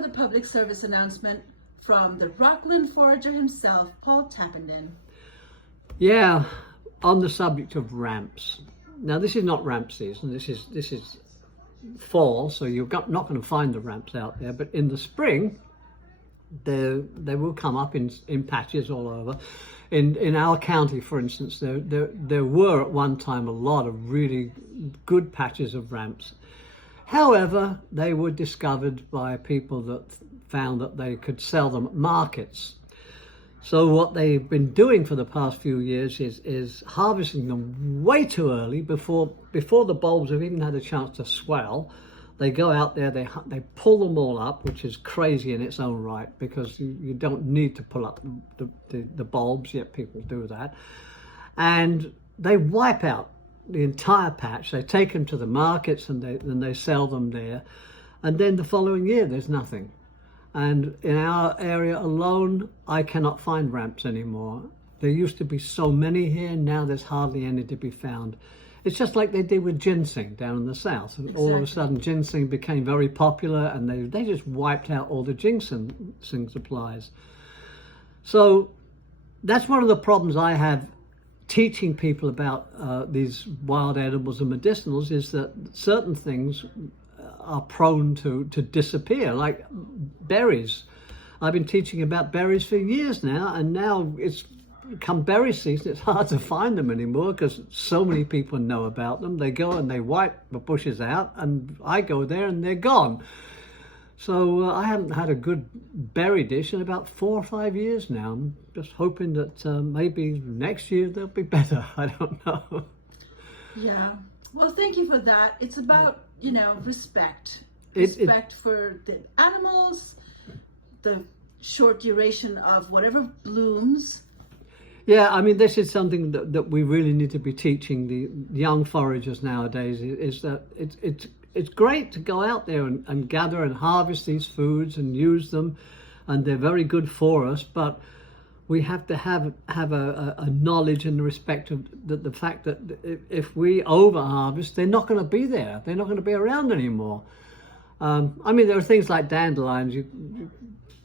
another public service announcement from the Rockland forager himself, Paul Tappenden. Yeah, on the subject of ramps. Now, this is not ramp season. This is fall, so you're not going to find the ramps out there. But in the spring, they will come up in patches all over. In our county, for instance, there were at one time a lot of really good patches of ramps. However, they were discovered by people that found that they could sell them at markets. So what they've been doing for the past few years is harvesting them way too early before the bulbs have even had a chance to swell. They go out there, they pull them all up, which is crazy in its own right, because you don't need to pull up the bulbs, yet people do that. And they wipe out the entire patch. They take them to the markets and they sell them there. And then the following year, there's nothing. And in our area alone, I cannot find ramps anymore. There used to be so many here, now there's hardly any to be found. It's just like they did with ginseng down in the south. Exactly. All of a sudden, ginseng became very popular, and they just wiped out all the ginseng supplies. So that's one of the problems I have teaching people about these wild edibles and medicinals, is that certain things are prone to disappear, like berries. I've been teaching about berries for years now, and now it's come berry season, it's hard to find them anymore because so many people know about them. They go and they wipe the bushes out, and I go there and they're gone. So I haven't had a good berry dish in about 4 or 5 years now. I'm just hoping that maybe next year they'll be better. I don't know. Yeah. Well, thank you for that. It's about, respect. For the animals, the short duration of whatever blooms. Yeah, I mean, this is something that we really need to be teaching the young foragers nowadays, is that it's great to go out there and gather and harvest these foods and use them, and they're very good for us, but we have to have a knowledge and respect of the fact that if we over harvest, they're not going to be there. They're not going to be around anymore. I mean, there are things like dandelions. You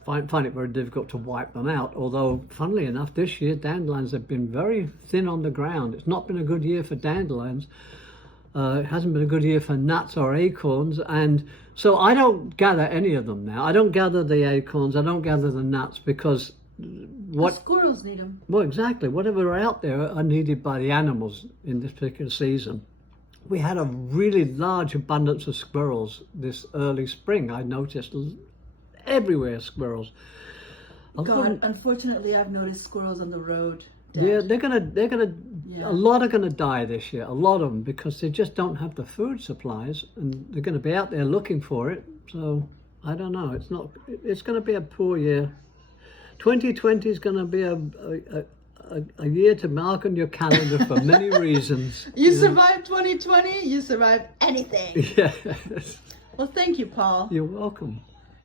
find it very difficult to wipe them out, although funnily enough this year dandelions have been very thin on the ground. It's not been a good year for dandelions. It hasn't been a good year for nuts or acorns, and so I don't gather any of them now. I don't gather the acorns, I don't gather the nuts, because the squirrels need them. Well, exactly. Whatever are out there are needed by the animals in this particular season. We had a really large abundance of squirrels this early spring. I noticed everywhere squirrels. God, unfortunately, I've noticed squirrels on the road. Yeah, they're gonna. Yeah. A lot are gonna die this year. A lot of them, because they just don't have the food supplies, and they're going to be out there looking for it. So I don't know. It's going to be a poor year. 2020 is going to be a year to mark on your calendar for many reasons. You survived 2020. You survived anything. Yes. Well, thank you, Paul. You're welcome.